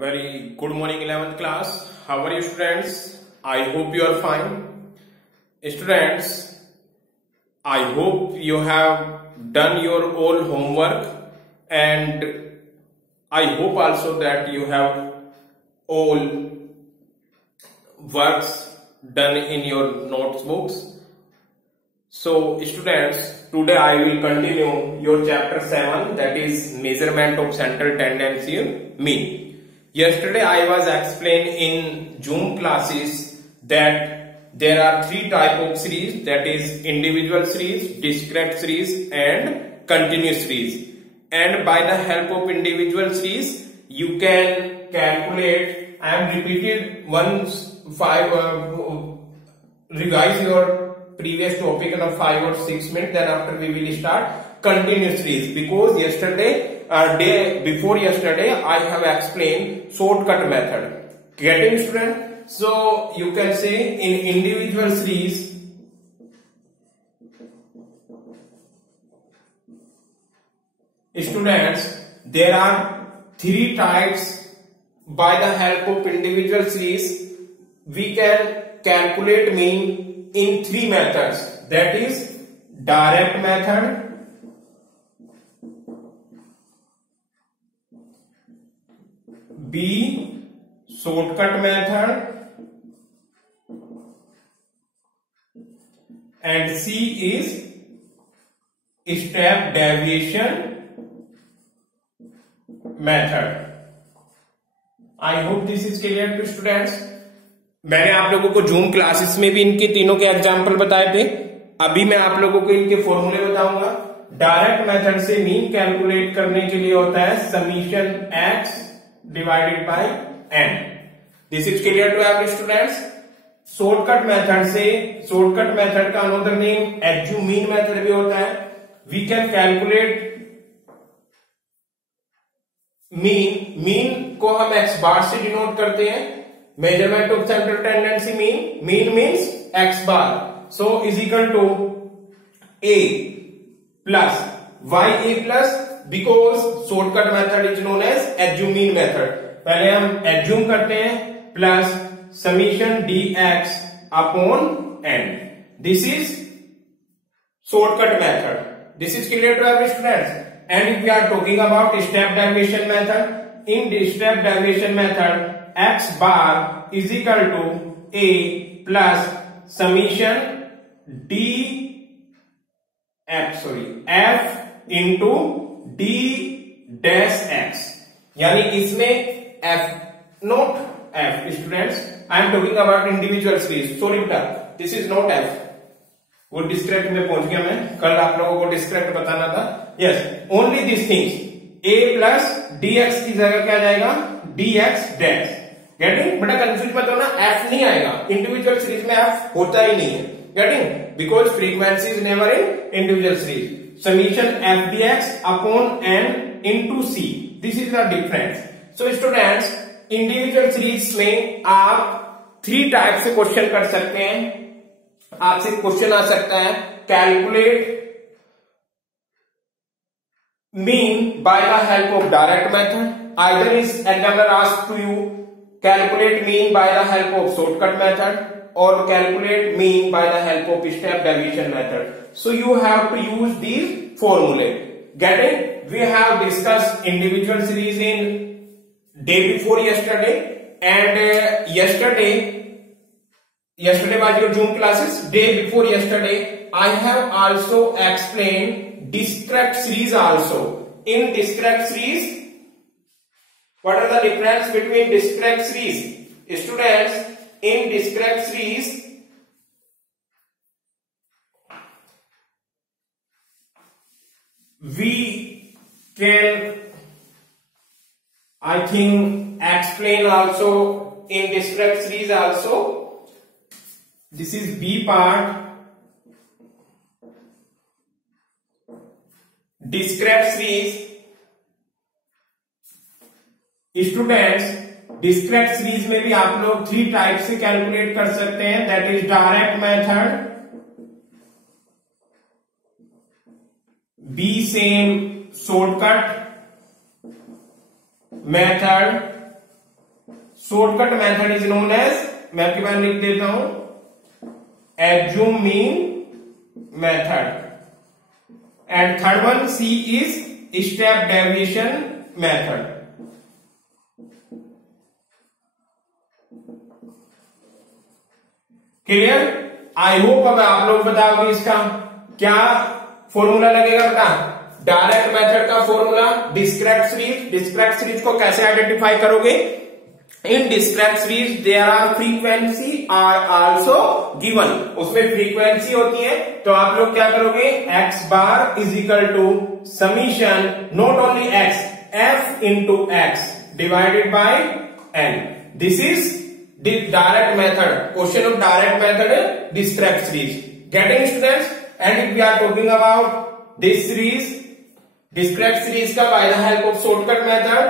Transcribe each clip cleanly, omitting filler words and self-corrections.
Very good morning 11th class. How are you students? I hope you are fine. Students, I hope you have done your all homework and I hope also that you have all works done in your notebooks. So students, today I will continue your chapter 7, that is measurement of central tendency mean. Yesterday I was explaining in Zoom classes that there are three types of series, that is individual series, discrete series and continuous series. And by the help of individual series you can calculate, I am repeated once revise your previous topic in 5 or 6 minutes, then after we will start continuous series, because yesterday day before yesterday I have explained shortcut method. Getting student? So you can say in individual series students, there are three types. By the help of individual series we can calculate mean in three methods, that is direct method, B shortcut method and C is step deviation method. I hope this is clear to students. मैंने आप लोगों को zoom classes में भी इनके तीनों के example बताए थे. अभी मैं आप लोगों को इनके फॉर्मूले बताऊंगा. डायरेक्ट मेथड से मीन कैलकुलेट करने के लिए होता है summation x divided by n. This is clear to every students. Shortcut method से, शॉर्टकट मेथड का अनदर नेम एज्यूमीन मेथड भी होता है. वी कैन कैलकुलेट मीन को हम x बार से डिनोट करते हैं. Measurement of central tendency mean means x bar. So is equal to a plus ya plus, because shortcut method is known as as assumed mean. पहले हम एज्यूम करते हैं plus summation dx upon n. This is shortcut method. This is clear to every students. And if we are talking about step deviation method, in the step deviation method, x bar is equal to a plus summation f into d dash x. यानी इसमें f not f students. I am talking about individual series. Sorry बेटा, this is not f. वो discrete में पहुंच गया मैं. कल आप लोगों को डिस्क्रेट बताना था. Yes, only this things. a plus dx की जगह क्या जाएगा? dx dash. गेटिंग? बेटा कंफ्यूज मत होना, f नहीं आएगा. इंडिविजुअल सीरीज में f होता ही नहीं है. Getting? Because frequency is never in individual series. Summation f dx upon n into c. This is the difference. So students, individual series में आप थ्री टाइप से क्वेश्चन कर सकते हैं. आपसे क्वेश्चन आ सकता है calculate mean by the help of direct method. Either is examiner ask to you calculate mean by the help of shortcut method और calculate mean by the help of step deviation method. So you have to use these फॉर्मूले. Getting? We have discussed individual series in day before yesterday and yesterday was your Zoom classes. Day before yesterday I have also explained discrete series also. In discrete series, what are the difference between discrete series? Students, in discrete series we can, I think, explain also in discrete series also. This is B part. Discrete series. Students, discrete series में भी आप लोग three type से calculate कर सकते हैं. That is direct method, be same shortcut method shortcut method is known as, मैं आपके पास लिख देता हूं, assuming method. And third one C is step deviation method. Clear? I hope अब आप लोग बताओगे इसका क्या फॉर्मूला लगेगा। बेटा डायरेक्ट मेथड का formula discrete series. Discrete series को कैसे आइडेंटिफाई करोगे? In discrete series there are frequency are also given. उसमें फ्रीक्वेंसी होती है, तो आप लोग क्या करोगे, X bar is equal to summation not only X, F into X divided by N. This is the direct method, question of direct method, discrete series. Getting students? And if we are talking about this series, discrete series का by the help of shortcut method,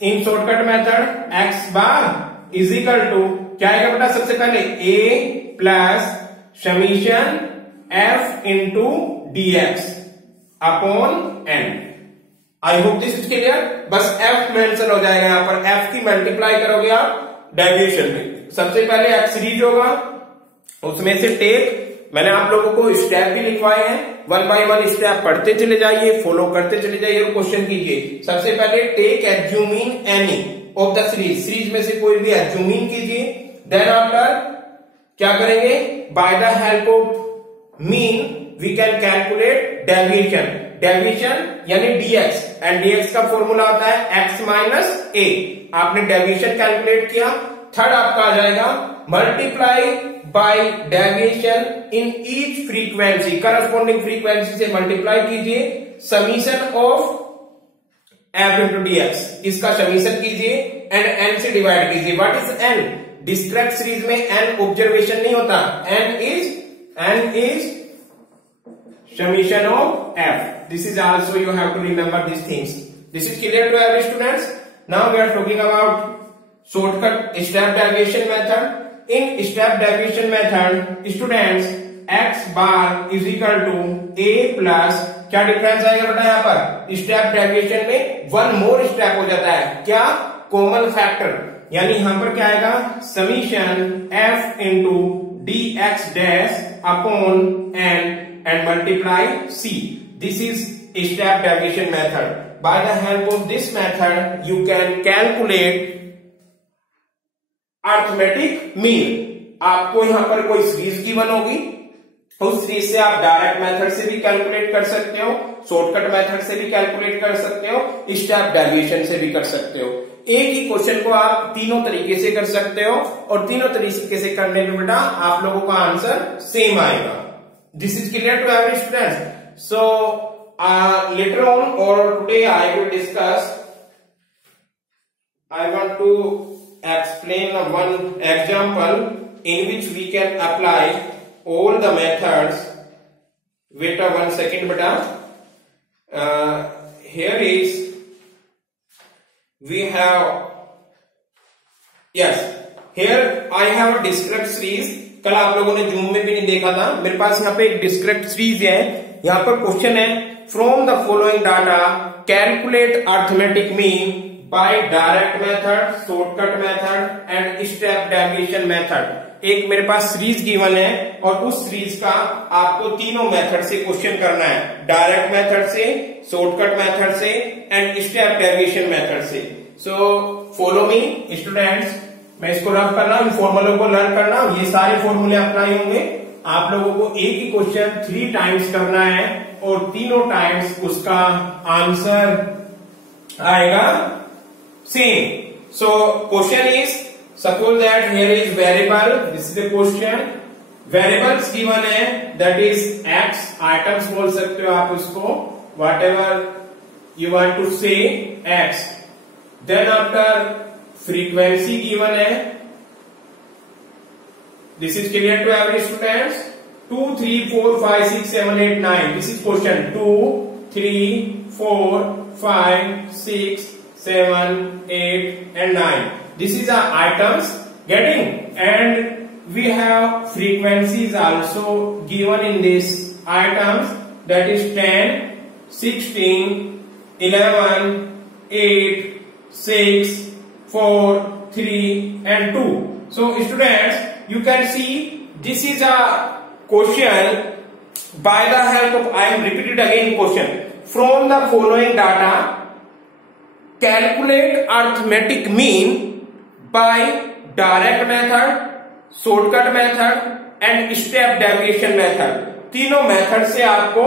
in shortcut method x bar is equal to क्या आएगा बेटा, सबसे पहले a plus summation f into dx upon n. I hope this is clear. बस f mention हो जाएगा यहाँ पर, f की मल्टीप्लाई करोगे आप डेविएशन में। सबसे पहले एक्स सीरीज होगा, उसमें से टेक, मैंने आप लोगों को स्टेप भी लिखवाए हैं, वन बाय वन स्टेप पढ़ते चले जाइए, फॉलो करते चले जाइए और क्वेश्चन कीजिए। सबसे पहले take assuming any of the series, series में से कोई भी एज्यूमिंग कीजिए। देन आफ्टर क्या करेंगे, by the help of mean we can calculate deviation. Deviation यानी dx, एंड dx का फॉर्मूला होता है x माइनस a। आपने डेविएशन कैलकुलेट किया। थर्ड आपका आ जाएगा multiply by deviation in each frequency, corresponding frequency से मल्टीप्लाई कीजिए, summation of f into dx, इसका समीशन कीजिए एंड n से डिवाइड कीजिए। What is n? Discrete series में n ऑब्जर्वेशन नहीं होता, n is summation of f. This is also you have to remember these things. This is clear to every students. Now we are talking about shortcut step deviation method. In step deviation method, students x bar is equal to a plus, क्या difference आएगा बेटा यहाँ पर, step deviation में one more step हो जाता है, क्या, कॉमन फैक्टर, यानी यहाँ पर क्या आएगा, summation f into D X dash upon N and multiply c. This is step deviation method. By the help of this method, you can calculate arithmetic mean. आपको यहां पर कोई सीरीज गिवन होगी, उस सीरीज से आप डायरेक्ट मेथड से भी कैलकुलेट कर सकते हो, शॉर्टकट मेथड से भी कैलकुलेट कर सकते हो, स्टेप डेविएशन से भी कर सकते हो। एक ही क्वेश्चन को आप तीनों तरीके से कर सकते हो, और तीनों तरीके से करने में बेटा आप लोगों का आंसर सेम आएगा। This is clear to every student. So later on or today I will discuss. I want to explain one example in which we can apply all the methods. Wait a 1 second, beta. Here is we have, yes. Here I have a discrete series. कल आप लोगों ने zoom में भी नहीं देखा था, मेरे पास यहाँ पे एक डिस्क्रीट सीरीज है। यहाँ पर क्वेश्चन है, from the following data calculate arithmetic mean by direct method, shortcut method and step deviation method. एक मेरे पास सीरीज गिवन है और उस सीरीज का आपको तीनों मेथड से क्वेश्चन करना है, डायरेक्ट मेथड से, शॉर्टकट मेथड से एंड स्टेप डेविएशन मेथड से। सो फॉलो मी स्टूडेंट्स, मैं इसको रफ करना, इन फॉर्मूलों को लर्न करना, ये सारे फॉर्मूले अप्लाई होंगे। आप लोगों को एक ही क्वेश्चन 3 टाइम्स करना है और तीनों टाइम्स उसका आंसर आएगा same. So question is, suppose that here is variable, this is the question, variables given है दैट इज एक्स, आइटम्स बोल सकते हो आप उसको, whatever you want to say x. Then after frequency given है, this is clear to every students, 2 3 4 5 6 7 8 9, this is question 2 3 4 5 6 7 8 and 9, this is our items getting, and we have frequencies also given in this items, that is 10 16 11 8 6 4 3 and 2. So students, you can see this is a question by the help of, I am repeated again question. From the following data, calculate arithmetic mean by direct method, shortcut method and step deviation method. तीनों method से आपको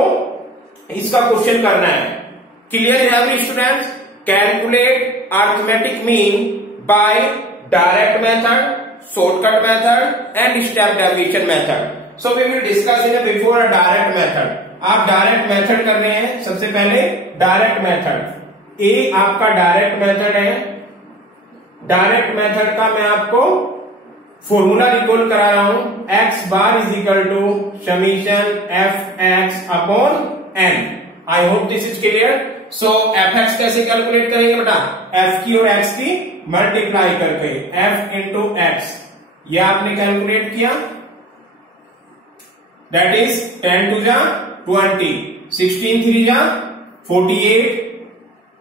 इसका question करना है. Clear है every students? Calculate arithmetic mean by direct method, shortcut method and step deviation method. So we will discuss in before a direct method. आप direct method कर रहे हैं. सबसे पहले डायरेक्ट मेथड, ए आपका डायरेक्ट मेथड है. डायरेक्ट मेथड का मैं आपको फॉर्मूला रिकॉल करा रहा हूं. X bar is equal to summation F X upon N. I hope this is clear. So F X कैसे कैलकुलेट करेंगे बेटा? एफ की और एक्स की मल्टीप्लाई करके एफ इंटू एक्स, यह आपने कैलकुलेट किया. दैट इज 10 टू जा 20, 16 3 जा 48,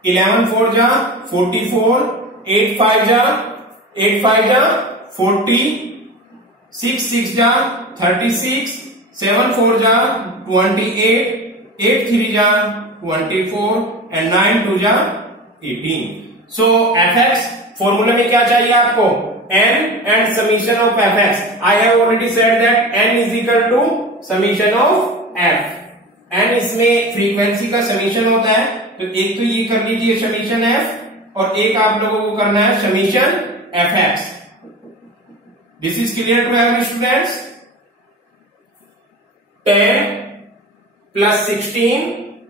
11 4 जा 44, 8 5 जा 40, 6 6 जा 36, 7 4 जा 28, 8 3 जा 24 and 9 2 जा 18. So fx फॉर्मूला में क्या चाहिए आपको? n and summation of fx. I have already said that n is equal to summation of f. n इसमें फ्रीक्वेंसी का समीशन होता है, तो एक तो ये कर लीजिए समीशन f और एक आप लोगों को करना है summation fx. This is clear to every students? 10 plus 16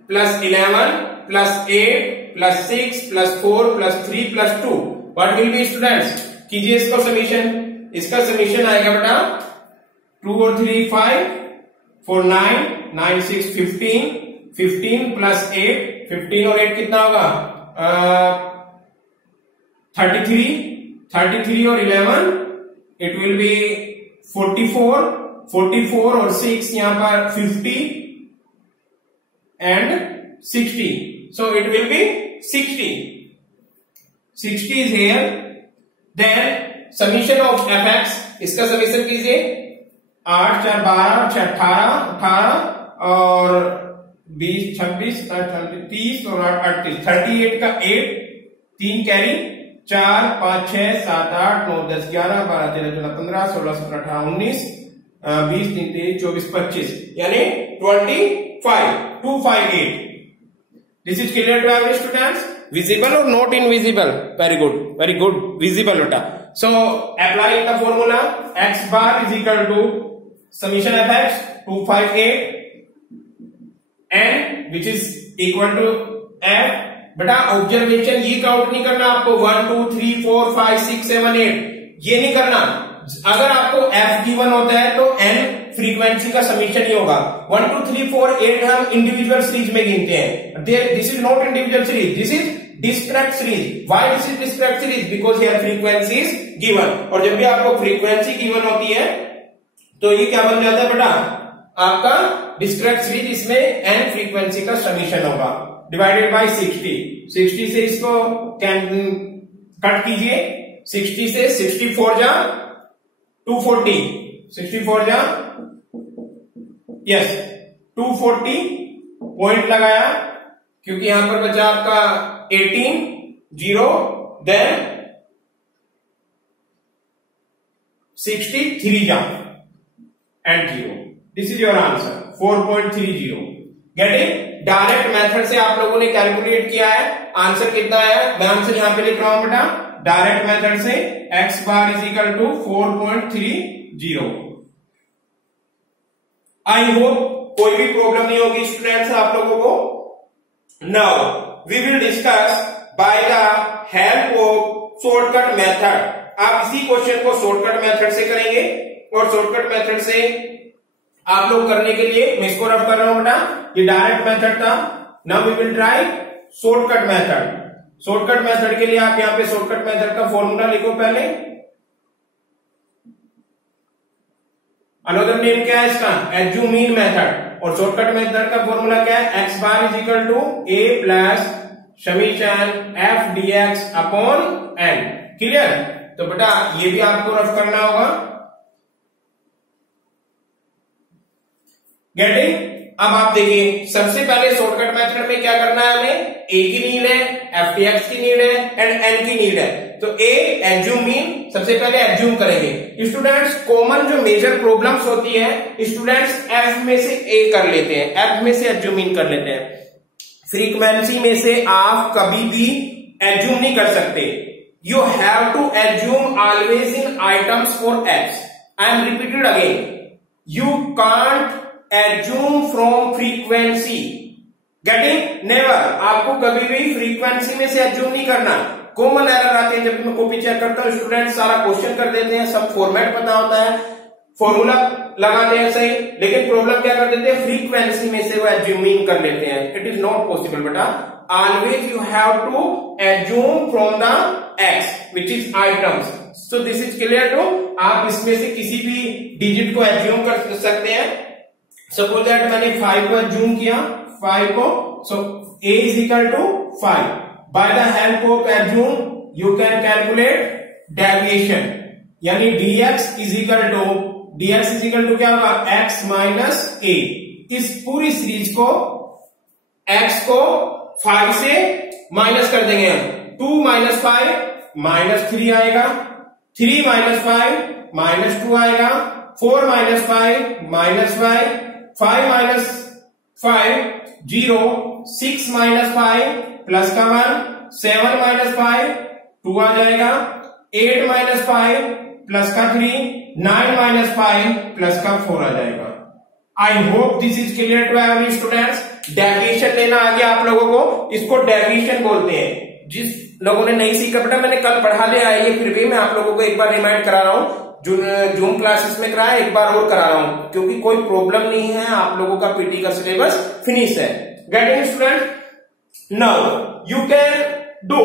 plus 11 plus 8 plus 6 plus 4 plus 3 plus 2. What will be students? कीजिए इसको समीशन. इसका समीशन आएगा बेटा 2 और 3 5, 4 9, 9 6 15, 15 plus 8, 15 और 8 कितना होगा? 33, 33 और 11 it will be 44, 44 और 6 यहां पर 50 and 60. So it will be 60. 60 is here. Then summation of fx, इसका समीशन कीजिए. 8 4 12 6 18 और 20 26 30 और 38, 38 का 8, 3 कैरी 4 5 6 7 8 9 10 11 12 13 14 15 16 17 18 19 20 23 24 25 यानी 25 258. This is clear to every students? Visible or not invisible? Very good, very good. Visible beta. So apply the formula. X bar is equal to summation of x 258 and which is equal to f. बेटा observation ये count नहीं करना आपको 1 2 3 4 5 6 7 8 ये नहीं करना. अगर आपको f गिवन होता है तो n फ्रीक्वेंसी का समीशन ही होगा. 1 2 3 4 8 हम इंडिविजुअल सीरीज में गिनते हैं. This is not individual series, this is discrete series. Why this is discrete series? Because here frequency is given. और जब भी आपको फ्रीक्वेंसी गिवन होती है तो ये क्या बन जाता है बेटा? आपका डिस्क्रीट सीरीज. इसमें n फ्रीक्वेंसी का समीशन होगा डिवाइडेड बाय 60. 60 से इसको कट कीजिए. 60 से 64 जा 240, 64 जा यस 240 पॉइंट लगाया क्योंकि यहां पर बचा आपका 18 0 देन 63 जा and 0. This is your answer 4.30. Getting? Direct method से आप लोगों ने कैलकुलेट किया है. आंसर कितना आया? मैं आंसर यहां पे लिख रहा हूं बेटा. डायरेक्ट मेथड से x bar is equal to 4.30. I hope कोई भी प्रॉब्लम नहीं होगी स्टूडेंट्स आप लोगों को. Now we will discuss by the help of shortcut method. आप इसी क्वेश्चन को शॉर्टकट मेथड से करेंगे और शॉर्टकट मेथड से आप लोग करने के लिए मैं इसको रफ कर रहा हूं बेटा. ये डायरेक्ट मेथड था. Now we will try shortcut method. Shortcut method के लिए आप यहां पे शॉर्टकट मेथड का फॉर्मूला लिखो पहले. अनदर नेम क्या है इसका? Assumed mean method. और शॉर्टकट मेथड का फॉर्मूला क्या है? X bar is equal to A plus summation F DX upon N. Clear? तो बेटा ये भी आपको रफ करना होगा। गेटिंग? अब आप देखिए, सबसे पहले शॉर्टकट मेथड में क्या करना है हमें, ए की नीड है, एफ टी एक्स की नीड है एंड एन की नीड है। तो ए एज्यूम मीन, सबसे पहले एज्यूम करेंगे। स्टूडेंट्स कॉमन जो मेजर प्रॉब्लम्स होती है, स्टूडेंट्स एफ में से ए कर लेते हैं, एफ में से एज्यूम इन कर लेते हैं। फ्रीक्वेंसी में से आप कभी भी एज्यूम नहीं कर सकते। You have to assume always in items for X. I am repeated again, you can't assume from frequency. Getting? Never, आपको कभी भी फ्रीक्वेंसी में से एज्यूम नहीं करना। कॉमन एरर आते हैं जब मैं कॉपी चेक करता हूं, स्टूडेंट सारा क्वेश्चन कर देते हैं, सब फॉर्मेट पता होता है, फॉर्मूला लगाते हैं सही, लेकिन प्रॉब्लम क्या कर देते हैं, फ्रीक्वेंसी में से वो एज्यूमिंग कर लेते हैं। इट इज नॉट पॉसिबल बेटा। Always you have to assume from the X which is items. So this is clear to? आप इसमें से किसी भी डिजिट को एज्यूम कर सकते हैं। सपोज दैट मैंने 5 को एज्यूम किया, 5 को, so a is equal to 5। By the help of assume you can calculate deviation, यानी dx इज इक्वल टू क्या होगा, x माइनस a। इस पूरी सीरीज को x को 5 से माइनस कर देंगे हम। 2 माइनस 5 माइनस 3 आएगा, 3 माइनस 5 माइनस 2 आएगा, 4 minus 5 minus 5 minus 5 0, 6 minus 5 plus का 1, 7 माइनस 5 2 आ जाएगा, 8 माइनस 5 प्लस का 3, 9 माइनस 5 प्लस का 4 आ जाएगा। I hope this is clear to every students. Deviation लेना आ गया आप लोगों को, इसको डेविएशन बोलते हैं। जिस लोगों ने नहीं सीखा बेटा, मैंने कल पढ़ा ले आइए, फिर भी मैं आप लोगों को एक बार रिमाइंड करा रहा हूं। जूम क्लासेस में कराया, एक बार और करा रहा हूं, क्योंकि कोई प्रॉब्लम नहीं है, आप लोगों का पीटी का सिलेबस फिनिश है। Getting student? Now you can do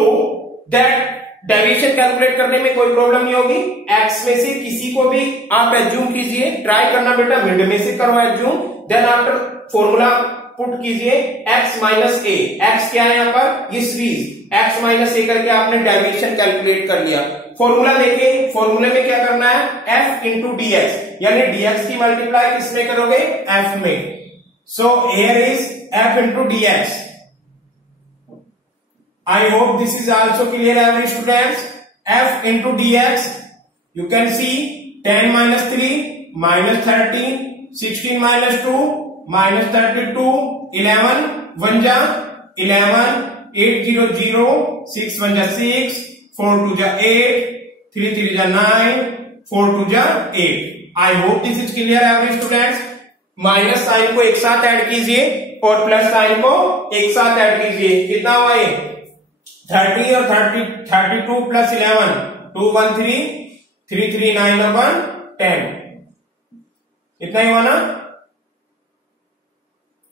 that. Deviation calculate करने में कोई प्रॉब्लम नहीं होगी। एक्स में से किसी को भी आप एज्यूम कीजिए, ट्राई करना बेटा मिड में से करो assume, then after formula put कीजिए x माइनस ए। एक्स क्या है यहाँ पर, ये सीरीज x माइनस ए करके आपने डेविएशन कैलकुलेट कर लिया। फॉर्मूला देखिए, फॉर्मूले में क्या करना है, f इंटू डी एक्स, यानी dx की मल्टीप्लाई किसमें करोगे, f में। So here is f into D x. I hope this is also clear every students. f into dx, you can see 10 minus 3 minus 13, 16 minus 2 minus 32, 11 1 ja 11, 8 0 0, 6 1 ja 6, 4 2 ja 8, 3 3 ja 9, 4 2 ja 8. I hope this is clear every students. Minus sign को एक साथ add कीजिए और plus sign को एक साथ add कीजिए, कितना हुआ ये 30 और 32 प्लस 11, 213, 339 अपन 10, इतना ही हुआ ना,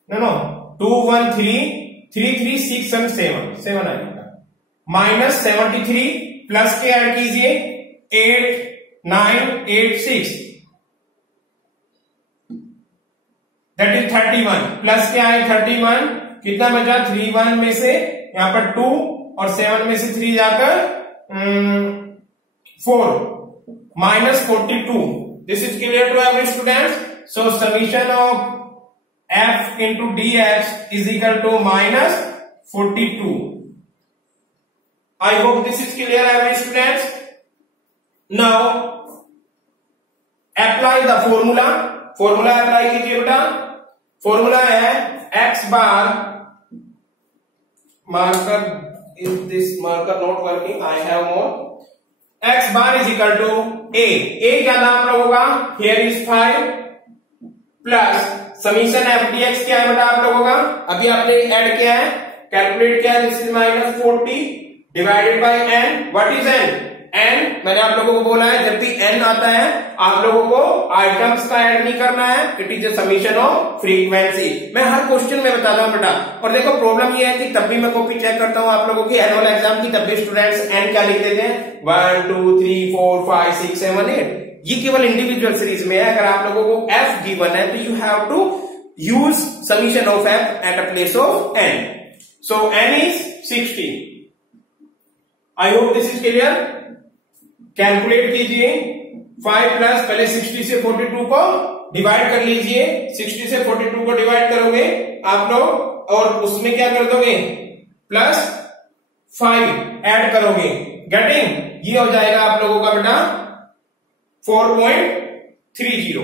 नो 213, 336 7 आएगा। माइनस 73 प्लस के ऐड कीजिए 8 9 8 6, दैट इज 31, प्लस के आए 31, कितना बचा 3 1 में से यहां पर 2 और 7 में से 3 जाकर 4, minus 42। This is clear to every students. So summation of f into dx is equal to minus 42। I hope this is clear every students. Now apply the formula. Formula apply कीजिए बेटा। फॉर्मूला है x bar, marker is this marker not working, I have more, x bar is equal to a क्या था आप लोगों का, here is 5 plus summation f dx क्या है बेटा आप लोगों का, अभी आपने ऐड किया है, कैलकुलेट किया है, this is minus 40 divided by n। What is n? n मैंने आप लोगों को बोला है जब भी n आता है आप लोगों को आइटम्स का ऐड नहीं करना है, it is a summation of frequency. मैं हर क्वेश्चन में बताता हूं बेटा। और देखो प्रॉब्लम ये है कि तब भी मैं कॉपी चेक करता हूं आप लोगों की एनुअल एग्जाम की, तब भी स्टूडेंट्स n क्या लिख देते हैं 1 2 3 4 5 6 7 8। ये केवल इंडिविजुअल सीरीज में है। अगर आप लोगों को f गिवन है तो you have to use summation of f at a place of n। So n is 60। I hope this is clear. Calculate कीजिए 5 प्लस पहले 60 से 42 को डिवाइड कर लीजिए। 60 से 42 को डिवाइड करोगे आप लोग और उसमें क्या कर दोगे प्लस 5 ऐड करोगे। गेटिंग ये हो जाएगा आप लोगों का बेटा 4.30।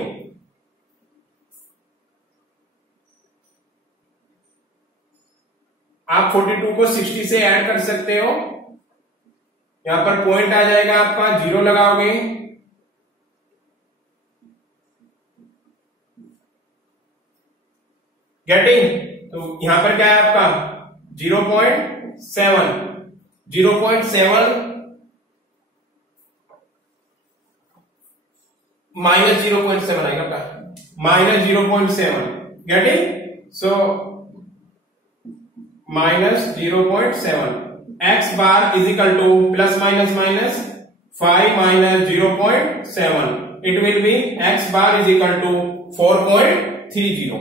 आप 42 को 60 से ऐड कर सकते हो। यहां पर पॉइंट आ जाएगा आपका, जीरो लगाओगे। गेटिंग तो यहां पर क्या है आपका 0.7 माइनस 0.7 आएगा आपका, minus 0.7। Getting so minus 0.7 x bar is equal to plus minus minus 5 minus 0.7 it will be x bar is equal to 4.30।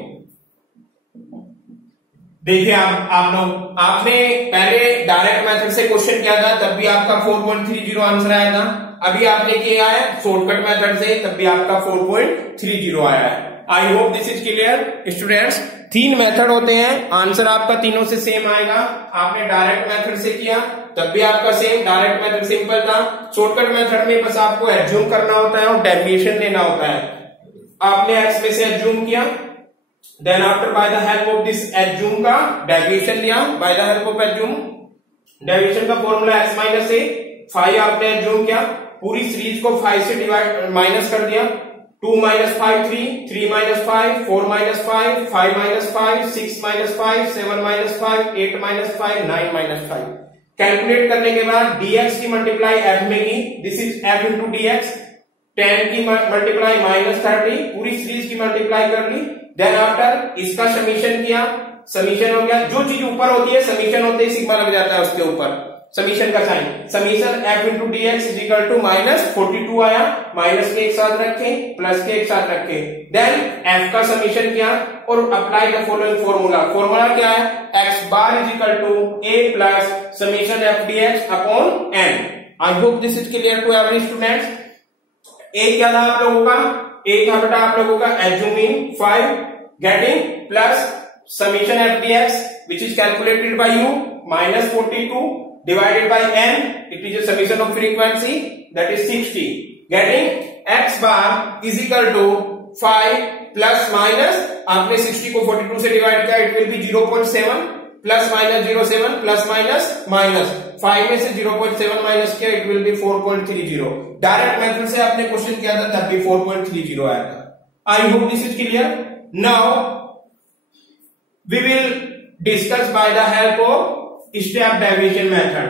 देखिए आप लोग आपने पहले डायरेक्ट मेथड से क्वेश्चन किया था तब भी आपका 4.30 आंसर आया था। अभी आपने किया है शॉर्टकट मेथड से तब भी आपका 4.30 आया है। आई hope this is clear students. 3 method होते हैं, आंसर आपका तीनों से सेम आएगा। आपने डायरेक्ट मेथड से किया तब भी आपका सेम, डायरेक्ट मेथड सिंपल था। शॉर्टकट मेथड में बस आपको एज्यूम करना होता है और डेविएशन लेना होता है। आपने एक्स में से एज्यूम किया, then after by the help of this assume का डेविएशन लिया। By the help of assume deviation का फॉर्मूला एक्स माइनस ए, 5 आपने एज्यूम किया, पूरी सीरीज को 5 से डिवाइड माइनस कर दिया। 2 minus 5 3, 3 minus 5 4 minus 5, 5 minus 5 6 minus 5, 7 minus 5 8 minus 5 9 minus 5। Calculate करने के बाद dx की मल्टीप्लाई f में की, this is f into dx। 10 की मल्टीप्लाई माइनस 30, पूरी सीरीज की मल्टीप्लाई कर ली। देन आफ्टर इसका समीशन किया, समीशन हो गया। जो चीज ऊपर होती है समीशन होते ही सिग्मा लग जाता है उसके ऊपर, समीशन का sign. Summation f into D x is equal to minus 42 आया, माइनस के एक साथ रखे प्लस के एक साथ रखे। देन f का समीशन किया और apply the following formula. Formula क्या है, x bar is equal to a plus summation f dx upon n। I hope this is clear to every students. a क्या था आप लोगों का, a था बेटा आप लोगों का assuming 5 getting plus summation f dx which is calculated by you minus 42 divided by n, it is a summation of frequency that is 60, getting x bar is equal to 5 plus minus, आपने 60 को 42 से divide किया, it will be 0.7 plus minus 0.7 plus minus minus 5 में से 0.7 minus किया, it will be 4.30। Direct method से आपने question किया था तब भी 4.30 आया था। आई hope this is clear. Now we will discuss by the help of step deviation method।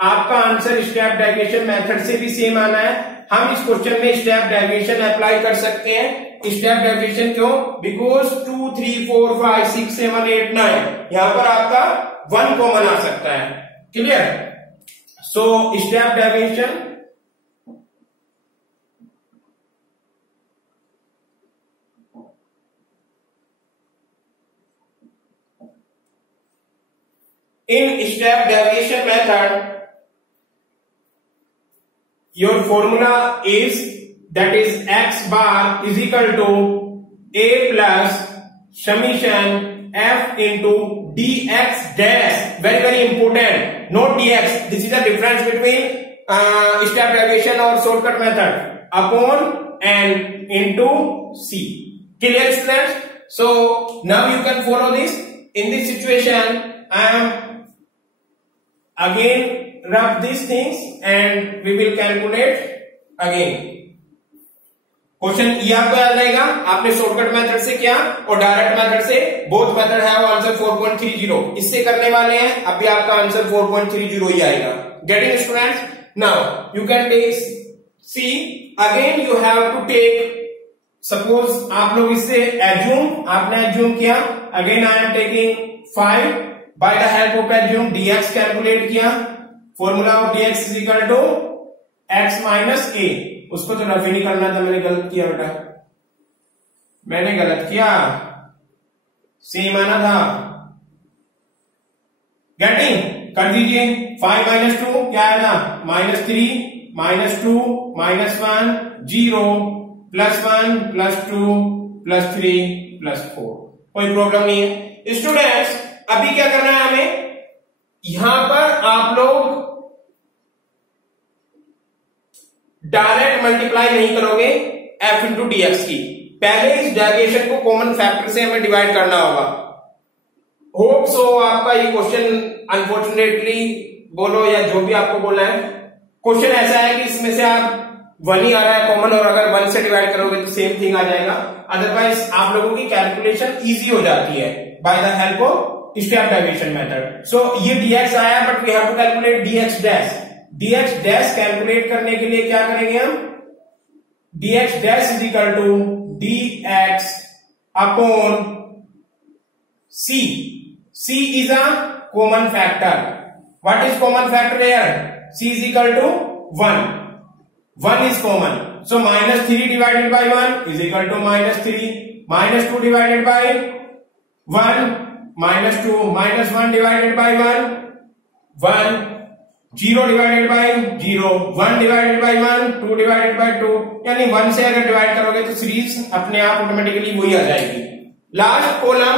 आपका आंसर स्टेप डेविएशन मेथड से भी सेम आना है। हम इस क्वेश्चन में स्टेप डेविएशन अप्लाई कर सकते हैं। स्टेप डेविएशन क्यों, बिकॉज 2 3 4 5 6 7 8 9 यहां पर आपका 1 कॉमन आ सकता है। Clear. So step deviation in step deviation method, your formula is that is x bar is equal to a plus summation f into dx dash, very very important, not dx, this is the difference between step deviation or shortcut method, upon n into c। Clear students? So now you can follow this। In this situation I am again rub these things and we will calculate again। Question ये आपको याद रहेगा, आपने shortcut method से किया और direct method से, both method है वो आंसर 4.30 इससे करने वाले हैं। अभी आपका आंसर 4.30 ही आएगा। Getting students. Now you can take c again, you have to take, suppose आप लोग इससे एज्यूम, आपने एज्यूम किया, again I am taking 5 by the help of assume dx calculate किया, formula of dx is equal to x minus a। उसको तो rough ही नहीं करना था, मैंने गलत किया बेटा, मैंने गलत किया, सेम आना था। गेटिंग कर दीजिए, 5 माइनस 2 क्या आया था, -3 -2 -1 0 +1 +2 +3 +4, कोई प्रॉब्लम नहीं है स्टूडेंट्स। अभी क्या करना है हमें, यहां पर आप लोग डायरेक्ट मल्टीप्लाई नहीं करोगे f इंटू dx की, पहले इस डेविएशन को कॉमन फैक्टर से हमें डिवाइड करना होगा। होप सो आपका ये क्वेश्चन अनफॉर्चुनेटली बोलो या जो भी आपको बोलना है, क्वेश्चन ऐसा है कि इसमें से आप 1 ही आ रहा है कॉमन, और अगर 1 से डिवाइड करोगे तो सेम थिंग आ जाएगा। अदरवाइज आप लोगों की कैलकुलेशन इजी हो जाती है by the help of step deviation method. So ये dx आया, but we have to calculate dx dash. dx dash calculate करने के लिए क्या करेंगे हम, dx dash is equal to dx upon c। c is a common factor. What is common factor here? c is equal to 1. 1 is common. So -3 divided by 1 is equal to -3. -2 divided by 1 -2. -1 divided by 1 1. 0 divided by 0. 1 divided by 1 2 divided by 2। यानी 1 से अगर divide करोगे तो series अपने आप automatically वही आ जाएगी। Last column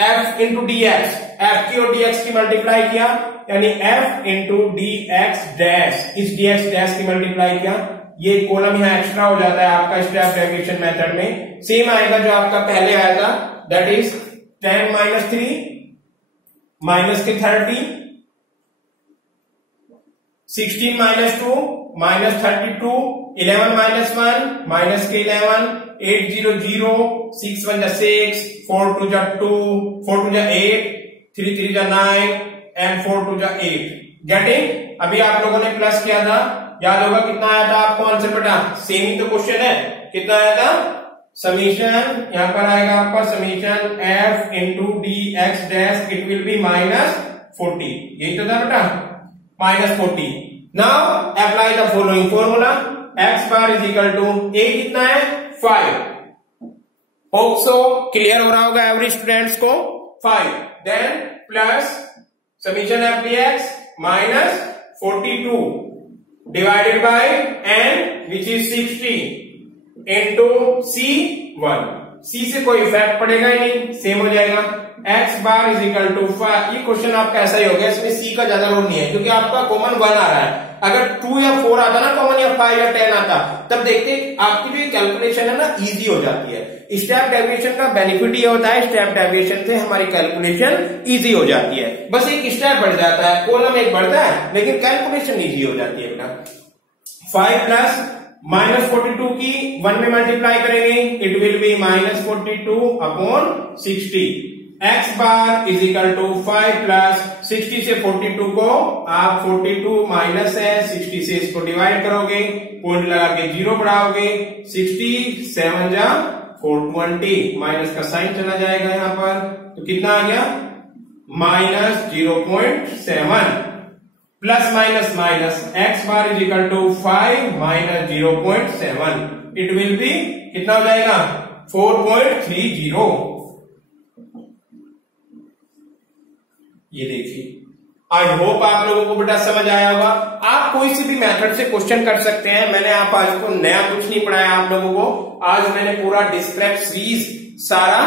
f into dx, f की और dx की मल्टीप्लाई किया, यानी f इंटू dx डैश, इस dx डैश की मल्टीप्लाई किया, ये कॉलम यहाँ एक्स्ट्रा हो जाता है आपका स्टेप डेविएशन मेथड में। सेम आएगा जो आपका पहले आया था, दैट इज 10 - 3 माइनस के 30, 16 - 2 -32, 11 - 1 माइनस के 11, 8 0 0, 6 1 6, 4 2 2, 4 2 8, 3 3 9 एंड 4 2 8। गेटिंग? अभी आप लोगों ने प्लस किया था, याद होगा कितना आया था आपको आंसर बेटा, सेम ही तो क्वेश्चन है, कितना आया था, समीशन यहां पर आएगा आपका summation f into dx dash, it will be -40, यही तो था बेटा, -40। Now apply the following formula, x bar is equal to a कितना है 5। होप सो क्लियर हो रहा होगा एवरी स्टूडेंट्स को। 5 then plus summation f dx minus 42 divided by n which is 60 into c1। c से कोई इफेक्ट पड़ेगा ही नहीं, सेम हो जाएगा। x bar is equal to 5। ये क्वेश्चन आपका ऐसा ही हो गया, इसमें c का ज्यादा रोल नहीं है क्योंकि आपका कॉमन 1 आ रहा है। अगर 2 या 4 आता ना कॉमन, या 5 या 10 आता, तब देखते आपकी जो कैलकुलेशन है ना इजी हो जाती है। स्टेप डेविएशन का बेनिफिट ये होता है, स्टेप डेविएशन से हमारी कैलकुलेशन इजी हो जाती है, बस एक स्टेप बढ़ जाता है, कॉलम एक बढ़ता है लेकिन कैलकुलेशन इजी हो जाती है बेटा। 5 प्लस -42 की 1 में मल्टीप्लाई करेंगे, it will be -42 upon 60। x bar is equal to 5 plus 60 से 42 को आप 42 माइनस है 60 से इसको डिवाइड करोगे, पॉइंट लगा के 0 बढ़ाओगे, 60 7 जा 420, माइनस का साइन चला जाएगा यहाँ पर, तो कितना आ गया -0.7 plus minus minus x bar is equal to 5 minus 0.7, it will be कितना हो जाएगा 4.30। ये देखिए, आई होप आप लोगों को बेटा समझ आया होगा। आप कोई सी भी मेथड से क्वेश्चन कर सकते हैं। मैंने आप आज को नया कुछ नहीं पढ़ाया आप लोगों को, आज मैंने पूरा डिस्क्रिप्ट सीरीज सारा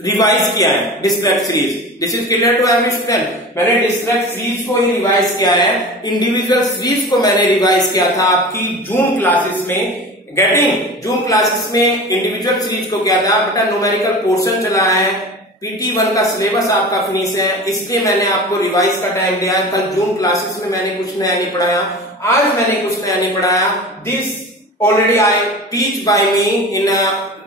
रिवाइज किया है। Discrete series, this is clear to every student. मैंने डिस्क्रिप्ट सीरीज को ही रिवाइज किया है, इंडिविजुअल सीरीज को मैंने रिवाइज किया था आपकी जूम क्लासेस में। गेटिंग? जूम क्लासेस में इंडिविजुअल सीरीज को क्या था बेटा, न्यूमेरिकल पोर्शन चला है, PT1 का सिलेबस आपका फिनिश है, इसलिए मैंने आपको रिवाइज का टाइम दिया। कल जूम क्लासेस में मैंने कुछ नया नहीं पढ़ाया, आज मैंने कुछ नया नहीं पढ़ाया। This already I teach by me in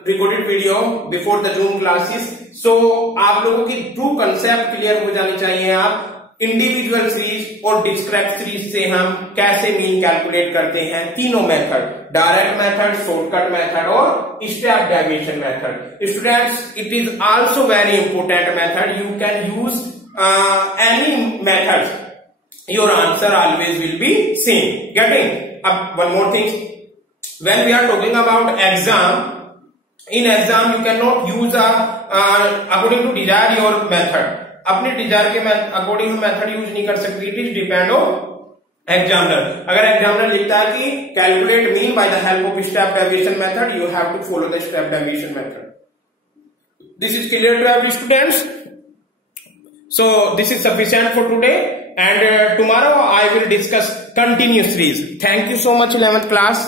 recorded video before the Zoom classes. So आप लोगों की ट्रू कंसेप्ट क्लियर हो जानी चाहिए। आप इंडिविजुअल सीरीज और डिस्क्रिप्ट सीरीज से हम कैसे मीन कैलकुलेट करते हैं, तीनों method, direct method, shortcut method और step deviation method. Students, it is also very important method, you can use any method, your answer always will be same. Getting? अब one more thing, when we are talking about exam, in exam you cannot use according to desire your method, अपने desire के according method use नहीं कर सकती। It is depend on examiner अगर examiner लिखता है कि calculate mean by the help of step deviation method, you have to follow the step deviation method. This is clear to every students. So this is sufficient for today, and tomorrow I will discuss continuous series. Thank you so much 11th class.